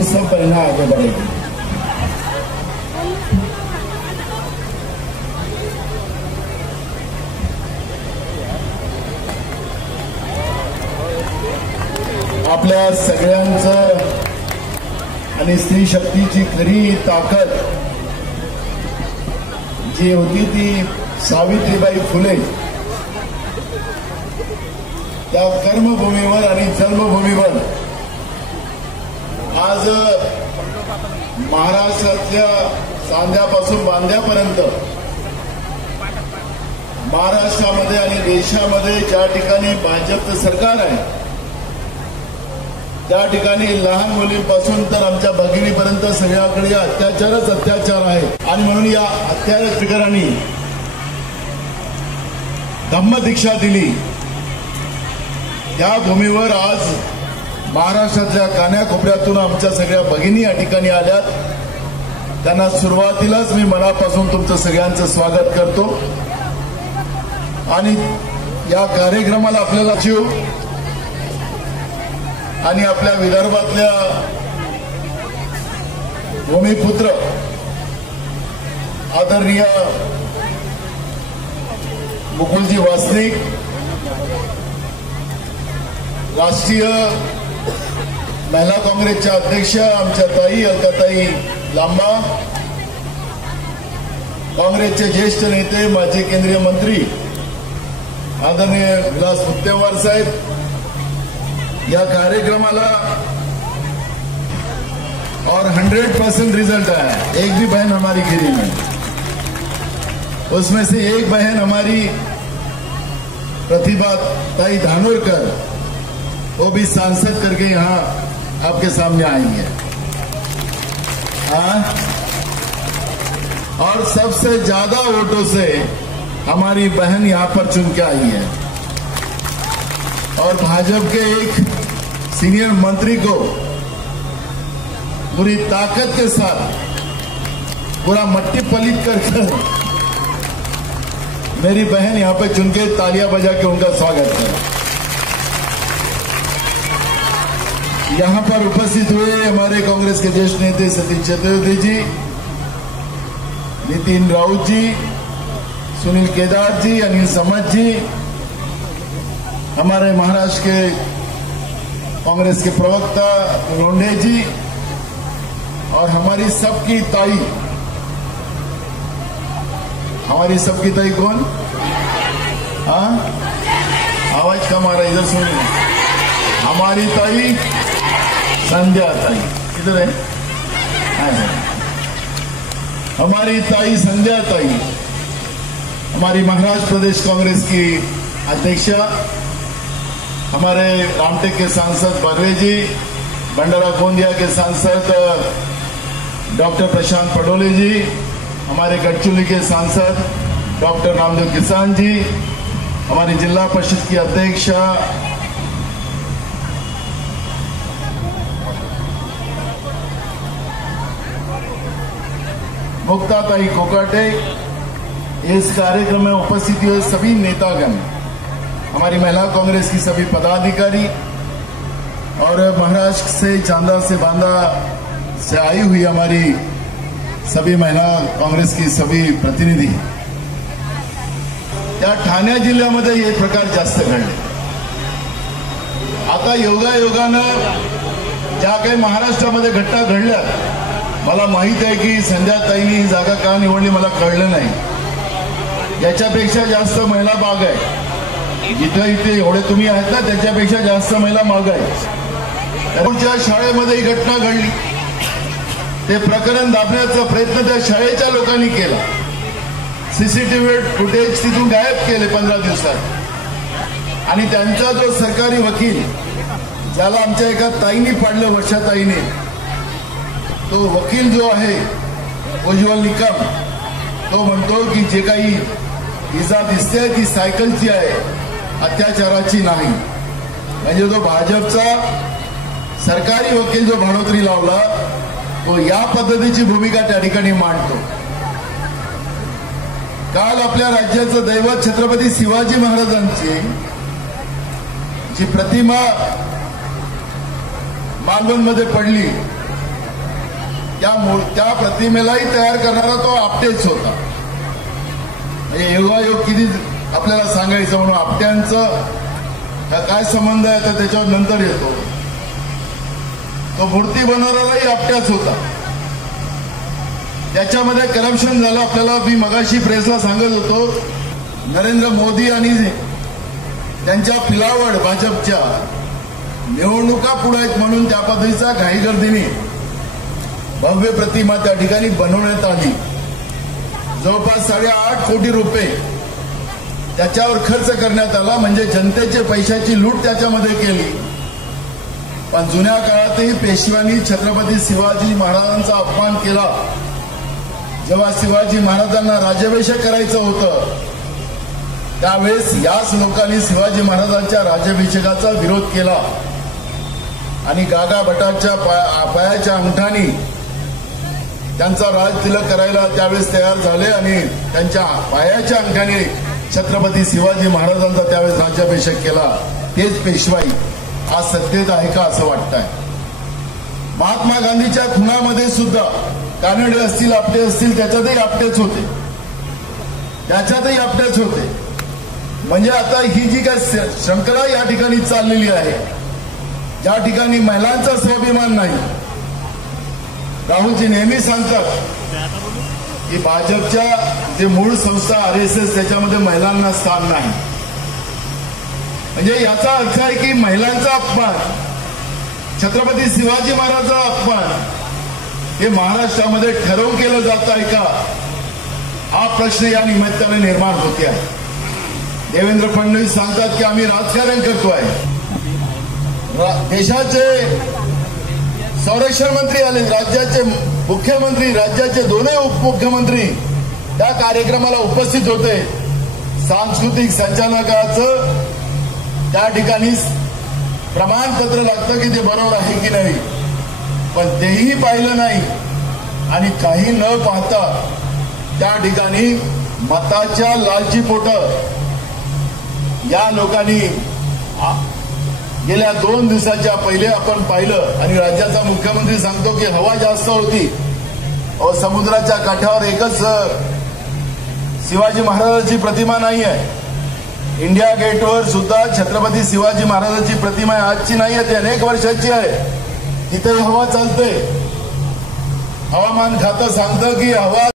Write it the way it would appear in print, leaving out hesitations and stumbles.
हम सब बनना आगे बढ़ेगी। आपल्या सगळ्यांचं आणि स्त्री शक्तीची खरी ताकद जी होती ती सावित्रीबाई फुले त्या कर्मभूमीवर आणि जन्मभूमीवर आज महाराष्ट्रातल्या सांध्यापासून बांध्यापर्यंत महाराष्ट्रामध्ये आणि देशामध्ये ज्या ठिकाणी भाजपचं सरकार आहे त्या ठिकाणी लहान मुलींपासून तर आमच्या भगिनीपर्यंत सगळ्याकडे अत्याचारच अत्याचार आहे। आणि म्हणून या अत्याचारकांनी धम्मदीक्षा दिली। त्या भूमीवर आज महाराष्ट्रातल्या कानाकोपऱ्यातून आमच्या सगळ्या भगिनी या ठिकाणी आल्यात। त्यांना सुरुवातीलाच मी मनापासून तुमचं सगळ्यांचं स्वागत करतो आणि या कार्यक्रमाला आपल्याला जीव आणि आपल्या विदर्भातल्या भूमिपुत्र आदरणीय मुकुलजी वासनिक, राष्ट्रीय महिला काँग्रेसच्या अध्यक्ष आमच्या ताई अलकाताई लांबा, काँग्रेसचे ज्येष्ठ नेते माजी केंद्रीय मंत्री आदरणीय विलास मुत्तेमवार साहेब, या कार्यक्रमाला और 100% रिजल्ट आया। एक भी बहन हमारी गिरी नहीं, उसमें से एक बहन हमारी प्रतिभा ताई धानोरकर, वो भी सांसद करके यहाँ आपके सामने आई है। और सबसे ज्यादा वोटों से हमारी बहन यहाँ पर चुन के आई है और भाजपा के एक सीनियर मंत्री को पूरी ताकत के साथ पूरा मट्टी पलित कर मेरी बहन यहां पे चुन के तालियां बजा के उनका स्वागत है। यहां पर उपस्थित हुए हमारे कांग्रेस के ज्येष्ठ नेते सतीश चतुर्वेदी जी, नितिन राउत जी, सुनील केदार जी, अनिल समत जी, हमारे महाराष्ट्र के कांग्रेस के प्रवक्ता लोंढे जी और हमारी सबकी ताई कौन? आवाज कम आ रहा है, इधर सुनिए। हमारी ताई संध्या ताई इधर है। हमारी ताई संध्या ताई, हमारी महाराष्ट्र प्रदेश कांग्रेस की अध्यक्षा, हमारे रामटेक के सांसद बर्वे जी, भंडारा गोंदिया के सांसद डॉक्टर प्रशांत पडोले जी, हमारे गढ़चिरौली के सांसद डॉक्टर रामदेव किसान जी, हमारी जिला परिषद की अध्यक्षा मुक्ताताई कोकाटे, इस कार्यक्रम में उपस्थित हुए सभी नेतागण, हमारी महिला कांग्रेस की सभी पदाधिकारी और महाराष्ट्र से चांदा से बांदा से आई हुई हमारी सभी महिला कांग्रेस की सभी प्रतिनिधी। या ठाणे जिल्ह्यामध्ये हे प्रकार जास्त घडले। आता योगायोगानं ज्या काही महाराष्ट्रामध्ये घटना घडल्या, मला माहित आहे की संध्याताईंनी ही जागा का निवडली मला कळलं नाही। याच्यापेक्षा जास्त महिला बाग आहे, जिथं इथे एवढे तुम्ही आहेत ना त्याच्यापेक्षा जास्त महिला माग आहेत। पुढच्या शाळेमध्ये ही घटना घडली, ते प्रकरण दाबण्याचा प्रयत्न त्या शाळेच्या लोकांनी केला। सीसीटीव्ही फुटेज तिथून गायब केले 15 दिवसात आणि त्यांचा जो सरकारी वकील, ज्याला आमच्या एका ताईंनी पाडलं, वर्षाताईने, तो वकील जो आहे उज्ज्वल निकम, तो म्हणतो की जे काही इजा दिसते ती सायकलची आहे, अत्याचाराची नाही। म्हणजे जो भाजपचा सरकारी वकील जो भाडोत्री लावला तो या पद्धतीची भूमिका त्या ठिकाणी मांडतो। काल आपल्या राज्याचं दैवत छत्रपती शिवाजी महाराजांची जी प्रतिमा मालवणमध्ये पडली त्या प्रतिमेलाही तयार करणारा तो आपटेच होता. म्हणजे योगायोग किती आपल्याला सांगायचं म्हणून आपट्यांचं काय संबंध आहे तर त्याच्यावर नंतर येतो. तो मूर्ती बनवणाराही आपट्याच होता. त्याच्यामध्ये करप्शन झालं. आपल्याला मी मगाशी प्रेसला सांगत होतो, नरेंद्र मोदी आणि त्यांच्या पिलावड भाजपच्या निवडणुका पुढे आहेत म्हणून त्या पद्धतीचा घाईगर्दीने भव्य प्रतिमा त्या ठिकाणी बनवण्यात आली. जवळपास 8.5 कोटी रुपये त्याच्यावर खर्च करण्यात आला. म्हणजे जनतेचे पैशाची लूट त्याच्यामध्ये केली. पण जुन्या काळातही पेशव्यांनी छत्रपती शिवाजी महाराजांचा अपमान केला. जेव्हा शिवाजी महाराजांना राज्याभिषेक करायचं होतं त्यावेळेस याच लोकांनी शिवाजी महाराजांच्या राज्याभिषेकाचा विरोध केला आणि गागा भटाच्या पायाच्या अंगठानी त्यांचा राज तिलक करायला त्यावेळेस तयार झाले आणि त्यांच्या पायाच्या अंगठानी छत्रपती शिवाजी महाराजांचा त्यावेळेस राज्याभिषेक केला. तेच पेशवाई आज सत्तेत आहे का असं वाटतंय. महात्मा गांधीच्या खुनामध्ये सुद्धा कानडे असतील, आपटे असतील, त्याच्यातही आपटेच होते. म्हणजे आता ही जी काय शंकरा या ठिकाणी चाललेली आहे, ज्या ठिकाणी महिलांचा स्वाभिमान नाही. राहुलजी नेहमी सांगतात की भाजपच्या जे मूळ संस्था RSS त्याच्यामध्ये महिलांना स्थान नाही. म्हणजे याचा अर्थ आहे की महिलांचा अपमान, छत्रपती शिवाजी महाराजांचा अपमान हे महाराष्ट्रामध्ये ठरवून केलं जात आहे का, हा प्रश्न या निमित्ताने निर्माण होते आहे. देवेंद्र फडणवीस सांगतात की आम्ही राजकारण करतोय. देशाचे संरक्षण मंत्री आले, राज्याचे मुख्यमंत्री, राज्याचे दोन्ही उपमुख्यमंत्री त्या कार्यक्रमाला उपस्थित होते. सांस्कृतिक संचालकाचं त्या ठिकाणी प्रमाणपत्र लागतं की ते बरोबर आहे की नाही, पण तेही पाहिलं नाही. आणि काही न पाहता त्या ठिकाणी मताच्या लालचीपोटं या लोकांनी गेल्या 2 दिवसाच्या पहिले आपण पाहिलं आणि राज्याचा मुख्यमंत्री सांगतो की हवा जास्त होती. समुद्राच्या काठावर एकच शिवाजी महाराजांची प्रतिमा नाही आहे. इंडिया गेटवर सुद्धा छत्रपती शिवाजी महाराजांची प्रतिमा आजची नाही आहे, ती अनेक वर्षाची आहे. तिथे हवा चालते. हवामान खातं सांगतं की हवा